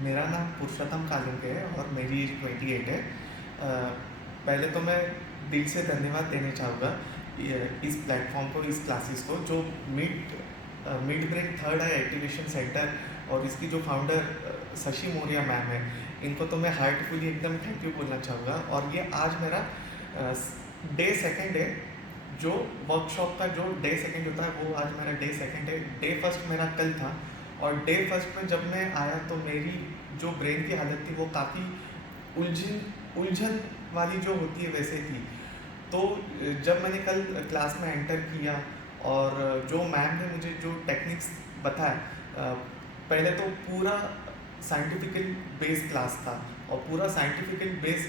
मेरा नाम पुरुषोत्तम कालिंगे है और मेरी एज 28 है। पहले तो मैं दिल से धन्यवाद देना चाहूँगा इस प्लेटफॉर्म को, इस क्लासेस को, जो मिड ब्रेक थर्ड आई एक्टिवेशन सेंटर और इसकी जो फाउंडर शशि मौर्य मैम है, इनको तो मैं हार्टफुली एकदम थैंक यू बोलना चाहूँगा। और ये आज मेरा डे सेकंड है। जो वर्कशॉप का जो डे सेकंड होता है वो आज मेरा डे सेकंड है। डे फर्स्ट मेरा कल था और डे फर्स्ट में जब मैं आया तो मेरी जो ब्रेन की हालत थी वो काफ़ी उलझन उलझन वाली जो होती है वैसे थी। तो जब मैंने कल क्लास में एंटर किया और जो मैम ने मुझे जो टेक्निक्स बताया, पहले तो पूरा साइंटिफिकल बेस क्लास था और पूरा साइंटिफिकल बेस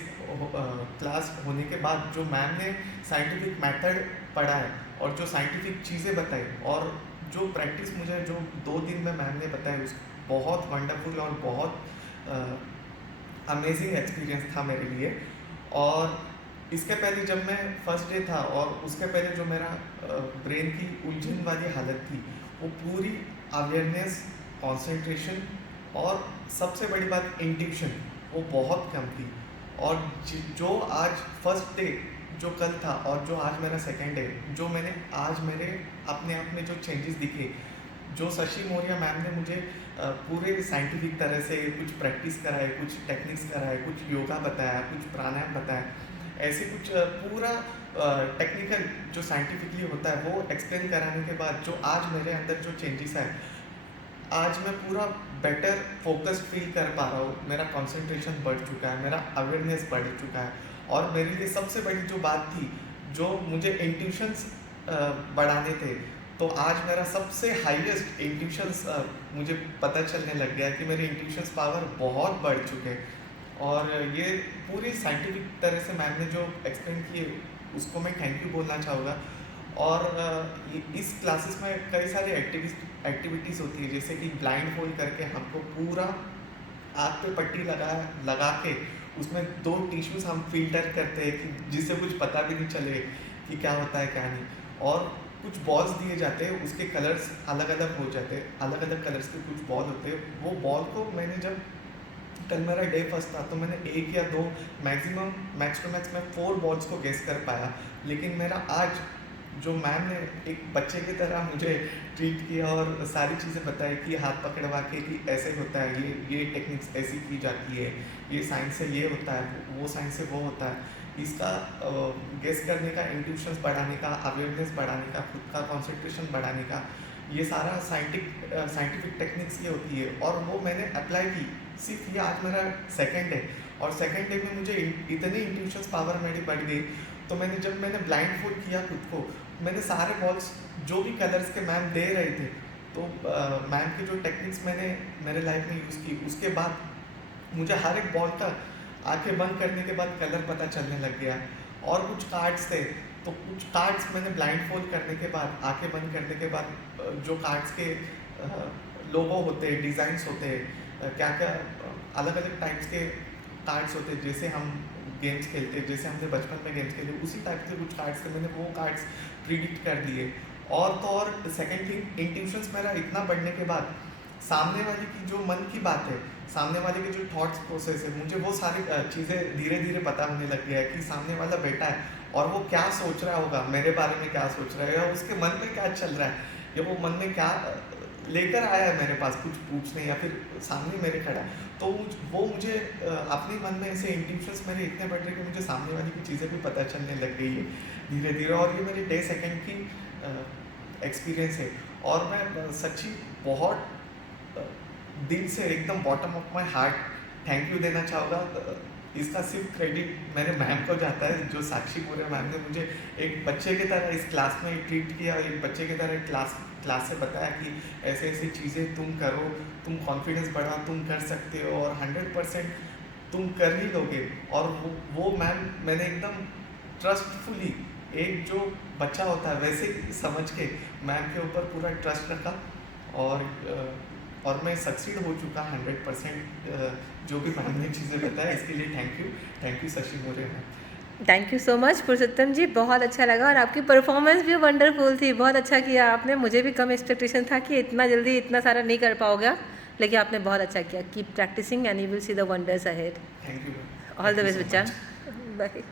क्लास होने के बाद जो मैम ने साइंटिफिक मेथड पढ़ाया और जो साइंटिफिक चीज़ें बताई और जो प्रैक्टिस मुझे जो 2 दिन में मैम ने बताया, उस बहुत वंडरफुल और बहुत अमेजिंग एक्सपीरियंस था मेरे लिए। और इसके पहले जब मैं फर्स्ट डे था और उसके पहले जो मेरा ब्रेन की उलझन वाली हालत थी, वो पूरी अवेयरनेस, कंसंट्रेशन और सबसे बड़ी बात इंट्यूशन, वो बहुत कम थी। और जो आज फर्स्ट डे जो कल था और जो आज मेरा सेकंड डे, जो मैंने आज मेरे अपने आप में जो चेंजेस दिखे, जो शशि मौर्य मैम ने मुझे पूरे साइंटिफिक तरह से कुछ प्रैक्टिस कराए, कुछ टेक्निक्स कराए, कुछ योगा बताया, कुछ प्राणायाम बताया, ऐसे कुछ पूरा टेक्निकल जो साइंटिफिकली होता है वो एक्सप्लेन कराने के बाद जो आज मेरे अंदर जो चेंजेस आए, आज मैं पूरा बेटर फोकस्ड फील कर पा रहा हूँ। मेरा कंसंट्रेशन बढ़ चुका है, मेरा अवेयरनेस बढ़ चुका है। और मेरे लिए सबसे बड़ी जो बात थी, जो मुझे इंट्यूशंस बढ़ाने थे, तो आज मेरा सबसे हाईएस्ट इंट्यूशंस मुझे पता चलने लग गया कि मेरे इंट्यूशंस पावर बहुत बढ़ चुके हैं। और ये पूरी साइंटिफिक तरह से मैम ने जो एक्सप्लेन किए उसको मैं थैंक यू बोलना चाहूँगा। और इस क्लासेस में कई सारे एक्टिविटीज़ होती है, जैसे कि ब्लाइंड फोल्ड करके हमको पूरा आँख पे पट्टी लगा के उसमें 2 टिश्यूज़ हम फ़िल्टर करते हैं कि जिससे कुछ पता भी नहीं चले कि क्या होता है क्या नहीं। और कुछ बॉल्स दिए जाते हैं, उसके कलर्स अलग-अलग हो जाते हैं, अलग-अलग कलर्स के कुछ बॉल होते हैं। वो बॉल को मैंने जब कल मेरा डे फर्स्ट था तो मैंने 1 या 2 मैक्सिमम मैक्स टू मैक्स मैं 4 बॉल्स को गेस कर पाया। लेकिन मेरा आज जो मैम ने एक बच्चे की तरह मुझे ट्रीट किया और सारी चीज़ें बताई कि हाथ पकड़वा के कि ऐसे होता है, ये टेक्निक्स ऐसी की जाती है, ये साइंस से ये होता है, वो साइंस से वो होता है। इसका गेस करने का, इंट्यूशंस बढ़ाने का, अवेयरनेस बढ़ाने का, खुद का कंसंट्रेशन बढ़ाने का, ये सारा साइंटिफिक टेक्निक्स ये होती है और वो मैंने अप्लाई की। सिर्फ ये आज मेरा सेकंड है और सेकंड डे में मुझे इतनी इंट्यूशंस पावर मेरी बढ़ गई। तो जब मैंने ब्लाइंड फोल्ड किया खुद को, मैंने सारे बॉल्स जो भी कलर्स के मैम दे रहे थे, तो मैम की जो टेक्निक्स मैंने मेरे लाइफ में यूज़ की, उसके बाद मुझे हर एक बॉल का आंखें बंद करने के बाद कलर पता चलने लग गया। और कुछ कार्ड्स थे, तो कुछ कार्ड्स मैंने ब्लाइंड फोल्ड करने के बाद, आंखें बंद करने के बाद, जो कार्ड्स के लोगो होते हैं, डिज़ाइंस होते हैं, क्या क्या अलग अलग टाइप्स के कार्ड्स होते हैं, जैसे हम गेम्स खेलते हैं, जैसे हमने बचपन में गेम्स खेले, उसी टाइप के कुछ कार्ड्स थे। मैंने वो कार्ड्स प्रिडिक्ट कर दिए। और तो और सेकंड थिंग, इंट्यूशंस मेरा इतना बढ़ने के बाद सामने वाले की जो मन की बात है, सामने वाले के जो थॉट्स प्रोसेस है, मुझे वो सारी चीज़ें धीरे धीरे पता होने लग गया है कि सामने वाला बैठा है और वो क्या सोच रहा होगा, मेरे बारे में क्या सोच रहा है, या उसके मन में क्या चल रहा है, या वो मन में क्या लेकर आया है मेरे पास कुछ पूछने, या फिर सामने मेरे खड़ा है। तो वो मुझे अपने मन में ऐसे इंट्यूशंस मेरे इतने बढ़ रहे कि मुझे सामने वाली की चीज़ें भी पता चलने लग गई है धीरे धीरे। और ये मेरे डे सेकंड की एक्सपीरियंस है। और मैं सच्ची बहुत दिल से एकदम bottom of my heart thank you देना चाहूँगा। इसका सिर्फ क्रेडिट मेरे मैम को जाता है, जो साक्षी मौर्य मैम ने मुझे एक बच्चे की तरह इस क्लास में ट्रीट किया और एक बच्चे की तरह क्लास से बताया कि ऐसे ऐसी चीज़ें तुम करो, तुम कॉन्फिडेंस बढ़ाओ, तुम कर सकते हो और 100% तुम कर ही लोगे। और वो मैम मैंने एकदम ट्रस्टफुली, एक जो बच्चा होता है वैसे ही समझ के मैम के ऊपर पूरा ट्रस्ट रखा। और और मैं सक्सीड हो चुका 100%। जो भी मैम ने चीज़ें बताया इसके लिए thank you Shashi Maurya ma'am. Thank you so much Purushottam ji, बहुत अच्छा लगा और आपकी परफॉर्मेंस भी वंडरफुल थी, बहुत अच्छा किया आपने। मुझे भी कम एक्सपेक्टेशन था कि इतना जल्दी इतना सारा नहीं कर पाओगे, लेकिन आपने बहुत अच्छा किया. Keep practicing and you will see the wonders ahead. Thank you. All the best बच्चा. बाय.